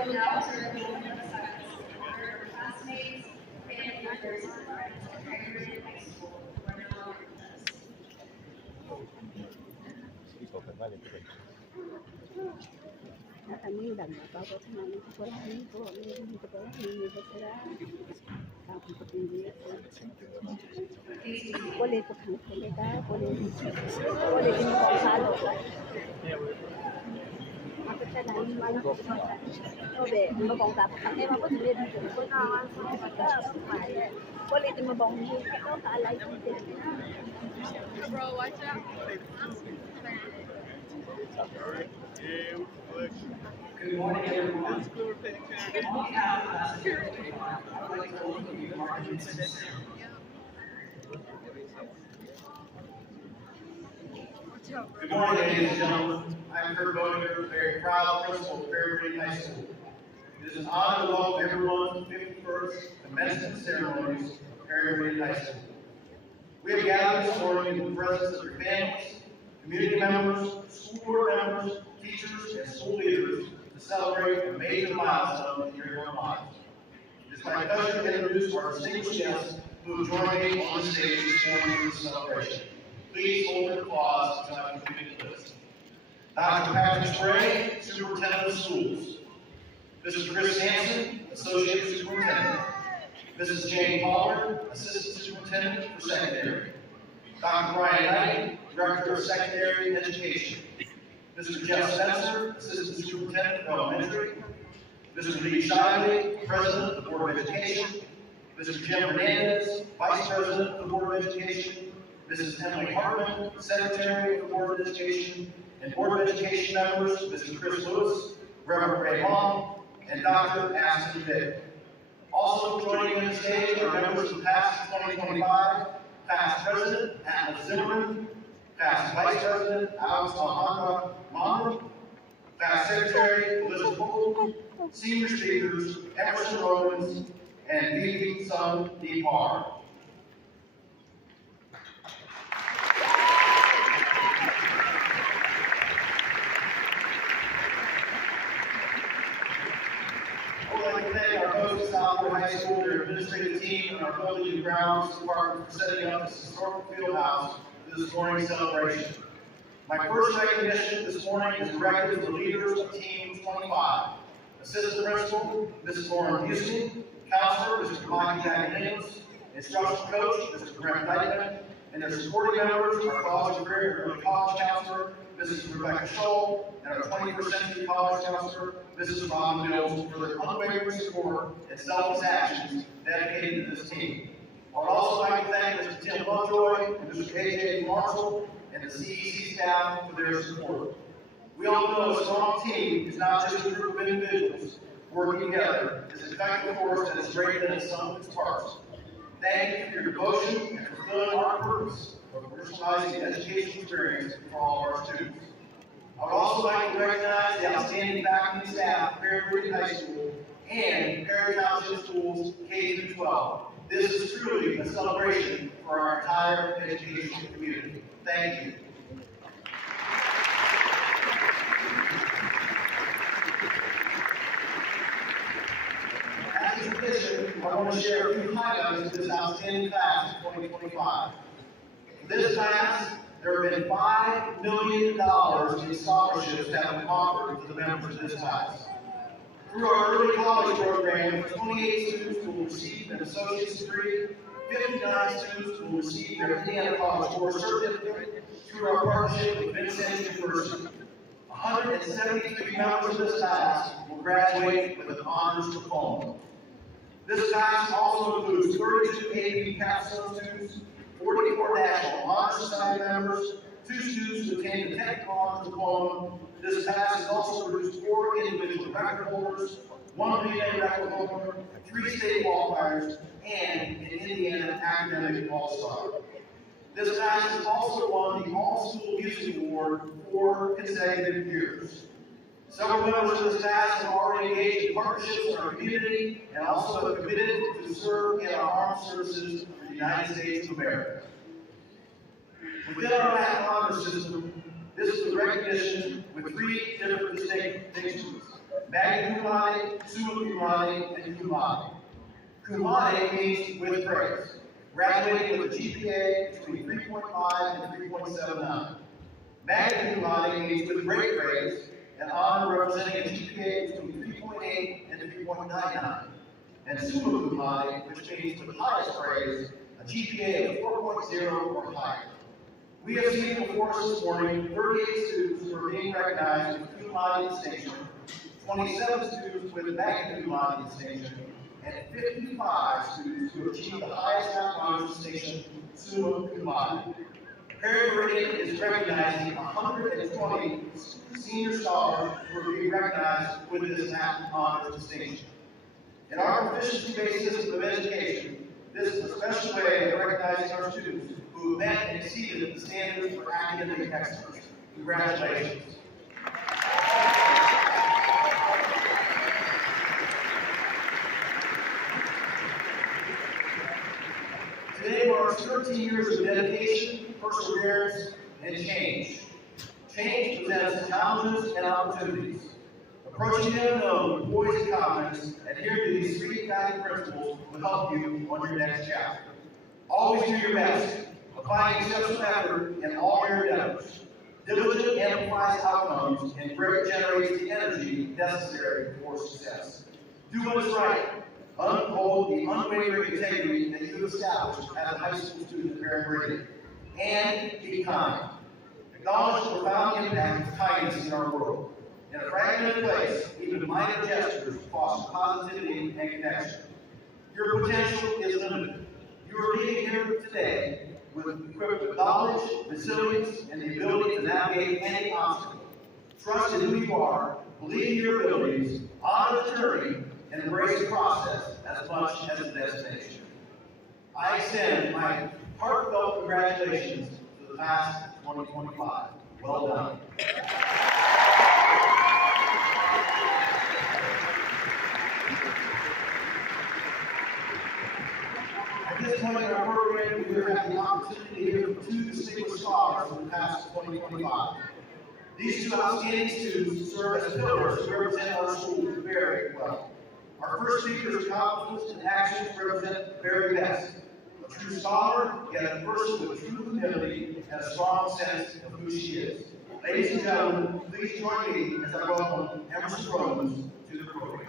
Will now turn the podium aside to honor our classmates, family members, and friends of Craighead High School who are no longer with us. Kami bago namin ko lang po, meron ko pa hindi ko sila. Tapos ko hindi ko. Boleh ko kang talaga, boleh din ko salo ka. Ako sa lang malang ko sa. Obe, mo bang tapos kami mo boleh din ko na boleh din mo bang ko ka alay ko din. Bro, watch out. Good morning, everyone. On behalf of us, I would like to welcome you to our Christmas ceremony. Good morning, ladies and gentlemen. I'm Kurt Bowyer, very proud principal of Fairgreen High School. It is an honor to welcome everyone to the 51st commencement ceremonies of Fairgreen High School. We have gathered this morning in the presence of your families, community members, school board members, teachers, and school leaders to celebrate a major milestone in your young lives. It is my pleasure to introduce our distinguished guests who have joined me on the stage this morning for the celebration. Please hold your applause until I complete the list. Dr. Patrick Spray, Superintendent of Schools. Mrs. Chris Sampson, Associate Superintendent. Mrs. Jane Pollard, Assistant Superintendent for Secondary. Dr. Brian Knight, Director of Secondary Education. Mr. Jeff Spencer, Assistant Superintendent of Elementary. Mr. Lee Shively, President of the Board of Education. Mr. Jim Hernandez, Vice President of the Board of Education. Mrs. Emily Hartman, Secretary of the Board of Education, and Board of Education members, Mr. Chris Lewis, Reverend Ray Long, and Dr. Aston Vick. Also joining on the stage are members of Past 2025, Past President Atlas Zimmerman, Past Vice President Alex Alejandra Monroe, Past Secretary Elizabeth Bull, Senior Speakers Emerson Rowlands, and VP Sun Deepar. I would like to thank our host, Southwood High School, their administrative team, and our building and grounds department for setting up this historical field house for this morning's celebration. My first recognition this morning is directed to the leaders of Team 25. Assistant Principal, Mrs. Lauren Houston, Counselor, Mr. Monty Daniels, Instructional Coach, Mr. Brent Dykeman, and their supporting members, our College of Career and Early College Counselor, Mrs. Rebecca Scholl, and our 21st Century College Counselor, Mrs. Ron Mills, for their unwavering support and selfless actions dedicated to this team. I would also like to thank Mr. Tim Lovejoy and Mr. A.J. Marshall and the CEC staff for their support. We all know a strong team is not just a group of individuals working together. It's an effective force that is greater than the sum of its parts. Thank you for your devotion and fulfilling our purpose of personalizing the education experience for all of our students. I would also like to recognize the outstanding faculty and staff of Fairgreen High School and Perry Township Schools K-12. This is truly a celebration for our entire educational community. Thank you. As a tradition, I want to share a few highlights of this outstanding class of 2025. For this class, there have been $5 million in scholarships that have been offered to the members of this class. Through our early college program, 28 students will receive an associate's degree, 59 students will receive their Indiana College Course Certificate through our partnership with Vincennes University. 173 members of this class will graduate with an honors diploma. This class also includes 32 AP capstone students, 44 National Honor Society members, 2 students who obtained a technical honors diploma. This class has also produced 4 individual record holders, 1 VA record holder, 3 state qualifiers, and an Indiana Academic All-Star. This class has also won the All-School Music Award for consecutive years. Several members of this class have already engaged in partnerships in our community and also have committed to serve in our armed services for the United States of America. Within our Latin honor system, this is the recognition with 3 different distinctions: magna cum laude, summa cum laude, and cum laude. Cum laude means with praise, graduating with a GPA between 3.5 and 3.79. Magna cum laude means with great praise, an honor representing a GPA between 3.8 and 3.99. And summa cum laude, which means with highest praise, a GPA of 4.0 or higher. We have seen before us this morning 38 students who are being recognized with cum laude distinction, 27 students with magna cum laude distinction, and 55 students who achieved the highest honors distinction, summa cum laude. Perry Meridian is recognizing 120 senior scholars who are being recognized with this honors distinction. In our proficiency-based system of education, this is a special way of recognizing our students who have met and exceeded the standards for academic excellence. Congratulations. Today marks 13 years of dedication, perseverance, and change. Change presents challenges and opportunities. Approaching the unknown with poise and confidence, adhere to these 3 guiding principles will help you on your next chapter. Always do your best, applying exceptional effort in all your endeavors. Diligence amplifies outcomes and generates the energy necessary for success. Do what is right. Uphold the unwavering integrity that you established as a high school student at Perry Meridian. And be kind. Acknowledge the profound impact of kindness in our world. In a fragmented place, even minor gestures foster positivity and connection. Your potential is limited. You are being here today equipped with knowledge, resilience, and the ability to navigate any obstacle. Trust in who you are, believe in your abilities, honor the journey, and embrace the process as much as the destination. I extend my heartfelt congratulations to the class of 2025. Well done. At this point in our program, we are having the opportunity to hear from 2 distinguished scholars from the class of 2025. These 2 outstanding students serve as pillars to represent our school very well. Our first speaker's accomplishments and actions represent the very best. A true scholar, yet a person with true humility and a strong sense of who she is. Ladies and gentlemen, please join me as I welcome Emerson Rose to the program.